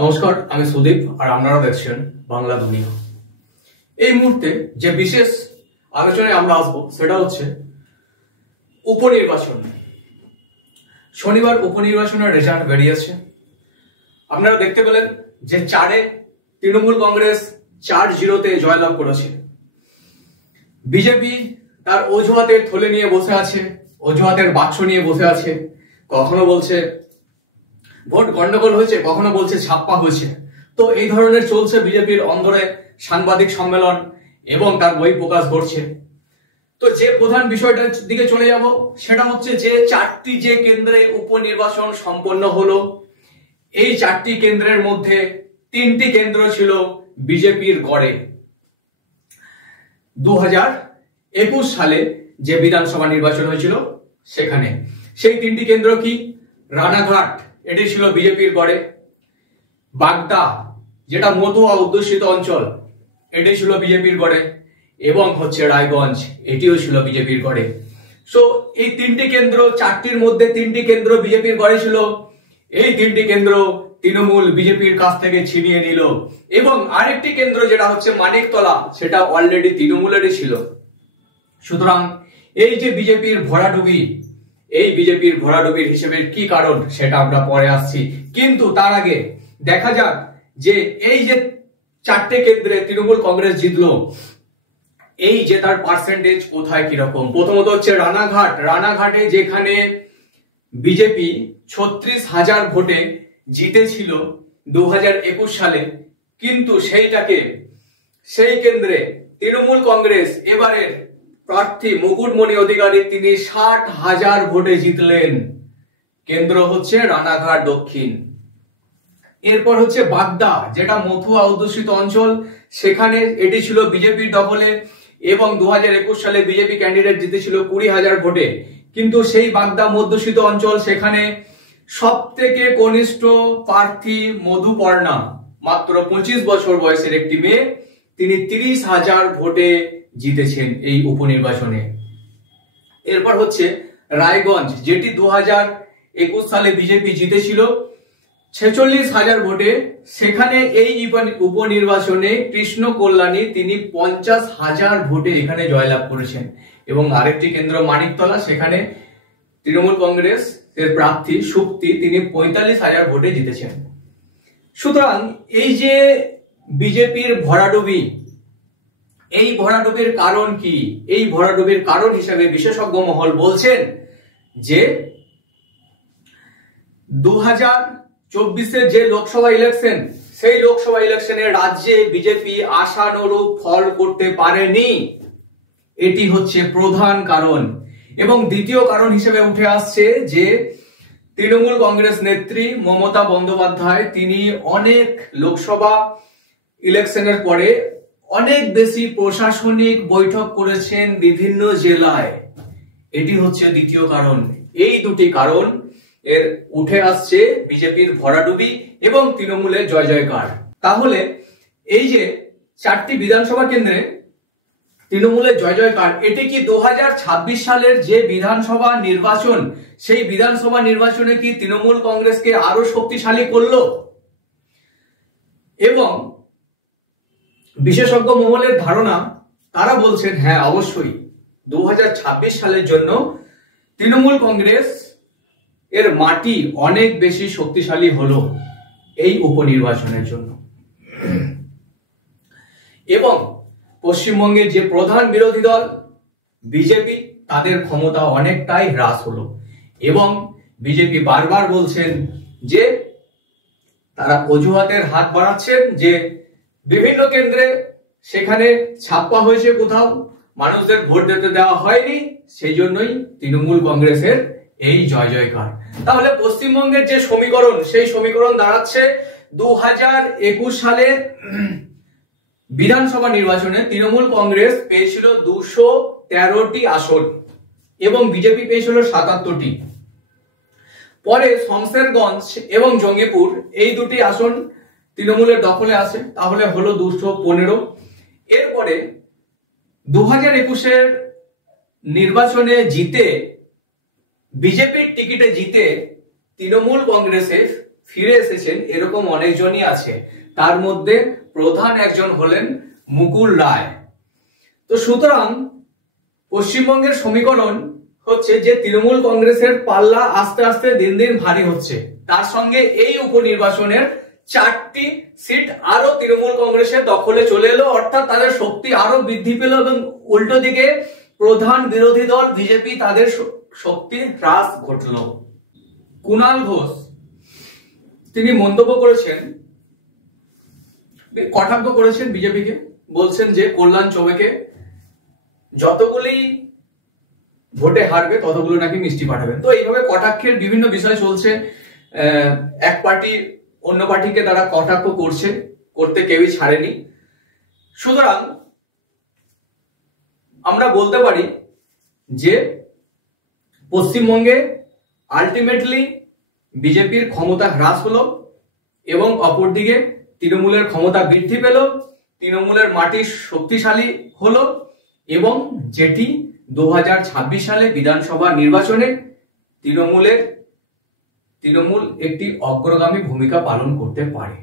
নমস্কার, আমি সুদীপ আর আপনারা দেখছেন বাংলা দুনিয়া। এই মুহূর্তে যে বিশেষ আলোচনায় আমরা আসবো সেটা হচ্ছে উপনির্বাচন। শনিবার উপনির্বাচনের রেজাল্ট বেরিয়েছে। আপনারা দেখতে পেলেন যে 4-এ তৃণমূল কংগ্রেস 4-0-তে জয়লাভ করেছে। বিজেপি তার অজুহাতের থলে নিয়ে বসে আছে, অজুহাতের বাক্স নিয়ে বসে আছে। কখনো বলছে ভোট গন্ডগোল হয়েছে, কখনো বলছে ছাপ্পা হয়েছে। তো এই ধরনের চলছে বিজেপির অন্দরে সাংবাদিক সম্মেলন এবং তার বই প্রকাশ করছে। তো যে প্রধান বিষয়টার দিকে চলে যাব সেটা হচ্ছে যে 4টি যে কেন্দ্রে উপনির্বাচন সম্পন্ন হলো, এই 4টি কেন্দ্রের মধ্যে 3টি কেন্দ্র ছিল বিজেপির গড়ে। 2021 সালে যে বিধানসভা নির্বাচন হয়েছিল সেখানে সেই 3টি কেন্দ্র কি? রানাঘাট, এটি ছিল বিজেপির গড়ে। বাগদা, যেটা মতুয়া অধ্যুষিত অঞ্চল, এটি ছিল বিজেপির গড়ে। এবং হচ্ছে রায়গঞ্জ, এটিও ছিল বিজেপির গড়ে। সো এই 3টি কেন্দ্র, 4টির মধ্যে 3টি কেন্দ্র বিজেপির গড়ে ছিল। এই 3টি কেন্দ্র তৃণমূল বিজেপির কাছ থেকে ছিনিয়ে নিল। এবং আরেকটি কেন্দ্র যেটা হচ্ছে মানিকতলা, সেটা অলরেডি তৃণমূলেরই ছিল। সুতরাং এই যে বিজেপির ভরাডুবি, এই বিজেপির ভরাডুবির হিসেবে কি কারণ সেটা আমরা পরে আসছি। কিন্তু তার আগে দেখা যাক যে এই যে 4টে কেন্দ্রে তৃণমূল কংগ্রেস জিতলো, এই যে তার পার্সেন্টেজ কোথায় কিরকম। প্রথমত হচ্ছে রানাঘাট। রানাঘাটে যেখানে বিজেপি 36,000 ভোটে জিতেছিল 2021 সালে, কিন্তু সেই কেন্দ্রে তৃণমূল কংগ্রেস এবারের প্রার্থী মুকুটমণি অধিকারী তিনি 60,000 ভোটে জিতলেন। কেন্দ্র হচ্ছে রানাঘাট দক্ষিণ। এরপর হচ্ছে বাগদা, যেটা মথুয়া অধ্যুষিত অঞ্চল, সেখানে এটি ছিল বিজেপির দখলে এবং 2021 সালে বিজেপি ক্যান্ডিডেট জিতেছিল 20,000 ভোটে। কিন্তু সেই বাগদা অধ্যুষিত অঞ্চল, সেখানে সব থেকে কনিষ্ঠ প্রার্থী মধুপর্ণা, মাত্র 25 বছর বয়সের একটি মেয়ে, তিনি 30,000 ভোটে জিতেছেন এই উপনির্বাচনে। এরপর হচ্ছে রায়গঞ্জ, যেটি 2021 সালে বিজেপি জিতেছিল 46,000 ভোটে। সেখানে এই উপনির্বাচনে কৃষ্ণ কল্যাণী তিনি 50,000 ভোটে এখানে জয়লাভ করেছেন। এবং আরেকটি কেন্দ্র মানিকতলা, সেখানে তৃণমূল কংগ্রেস এর প্রার্থী সুপ্তি তিনি 45,000 ভোটে জিতেছেন। সুতরাং এই যে বিজেপির ভরাডুবি, এই ভরাডুবির কারণ কি? এই ভরাডুবির কারণ হিসেবে বিশেষজ্ঞ মহল বলছেন যে 2024-এর যে লোকসভা ইলেকশন, সেই লোকসভা ইলেকশনে রাজ্যে বিজেপি আশানুরূপ ফল করতে পারেনি। এটি হচ্ছে প্রধান কারণ। এবং দ্বিতীয় কারণ হিসেবে উঠে আসছে যে তৃণমূল কংগ্রেস নেত্রী মমতা বন্দ্যোপাধ্যায় তিনি অনেক লোকসভা ইলেকশনের পরে অনেক বেশি প্রশাসনিক বৈঠক করেছেন বিভিন্ন জেলায়। এটি হচ্ছে দ্বিতীয় কারণ। এই দুটি কারণ এর উঠে আসছে বিজেপির ভরাডুবি এবং তৃণমূলের জয় জয়কার। তাহলে এই যে 4টি বিধানসভা কেন্দ্রে তৃণমূলের জয় জয়কার, এটি কি 2026 সালের যে বিধানসভা নির্বাচন, সেই বিধানসভা নির্বাচনে কি তৃণমূল কংগ্রেসকে আরো শক্তিশালী করলো? এবং বিশেষজ্ঞ মহলের ধারণা, তারা বলছেন হ্যাঁ, অবশ্যই 2026 সালের জন্য তৃণমূল কংগ্রেস এর মাটি অনেক বেশি শক্তিশালী হলো এই উপনির্বাচনের জন্য। এবং পশ্চিমবঙ্গের যে প্রধান বিরোধী দল বিজেপি, তাদের ক্ষমতা অনেকটাই হ্রাস হলো। এবং বিজেপি বারবার বলছেন যে তারা অজুহাতের হাত বাড়াচ্ছেন যে বিভিন্ন কেন্দ্রে সেখানে ছাপ্পা হয়েছে, কোথাও মানুষদের ভোট দিতে দেওয়া হয়নি, সেই জন্যই তৃণমূল কংগ্রেসের এই জয় জয়কার। তাহলে পশ্চিমবঙ্গের যে সমীকরণ, সেই সমীকরণ দাঁড়াচ্ছে 2021 সালে বিধানসভা নির্বাচনে তৃণমূল কংগ্রেস পেয়েছিল 213টি আসন এবং বিজেপি পেয়েছিল 77টি। পরে শমশেরগঞ্জ এবং জঙ্গিপুর, এই দুটি আসন তৃণমূলের দখলে আসে, তাহলে হলো 215। এরপরে 2021-এর নির্বাচনে জিতে, বিজেপির টিকিটে জিতে তৃণমূল কংগ্রেসের ফিরে এসেছেন এরকম অনেকজনই আছে, তার মধ্যে প্রধান একজন হলেন মুকুল রায়। তো সুতরাং পশ্চিমবঙ্গের সমীকরণ হচ্ছে যে তৃণমূল কংগ্রেসের পাল্লা আস্তে আস্তে দিন দিন ভারী হচ্ছে, তার সঙ্গে এই উপনির্বাচনের 4টি সিট আরো তৃণমূল কংগ্রেসের দখলে চলে এলো, অর্থাৎ তাদের শক্তি আরো বৃদ্ধি পেল, এবং উল্টো দিকে প্রধান বিরোধী দল বিজেপি তাদের শক্তি হ্রাস ঘটল। কুণাল ঘোষ তিনি মন্তব্য করেছেন, কটাক্ষ করেছেন বিজেপিকে, বলছেন যে কল্যাণ চৌবেকে যতগুলি ভোটে হারবে ততগুলো নাকি মিষ্টি পাঠাবেন। তো এইভাবে কটাক্ষের বিভিন্ন বিষয় চলছে, এক পার্টি অন্য পার্টিকে তারা কটাক্ষ করতে কেউই ছাড়েনি। সুতরাং আমরা বলতে পারি যে পশ্চিমবঙ্গে আলটিমেটলি বিজেপির ক্ষমতা হ্রাস হলো এবং অপরদিকে তৃণমূলের ক্ষমতা বৃদ্ধি পেল, তৃণমূলের মাটি শক্তিশালী হলো, এবং যেটি 2026 সালে বিধানসভা নির্বাচনে তৃণমূল একটি অগ্রগামী ভূমিকা পালন করতে পারে।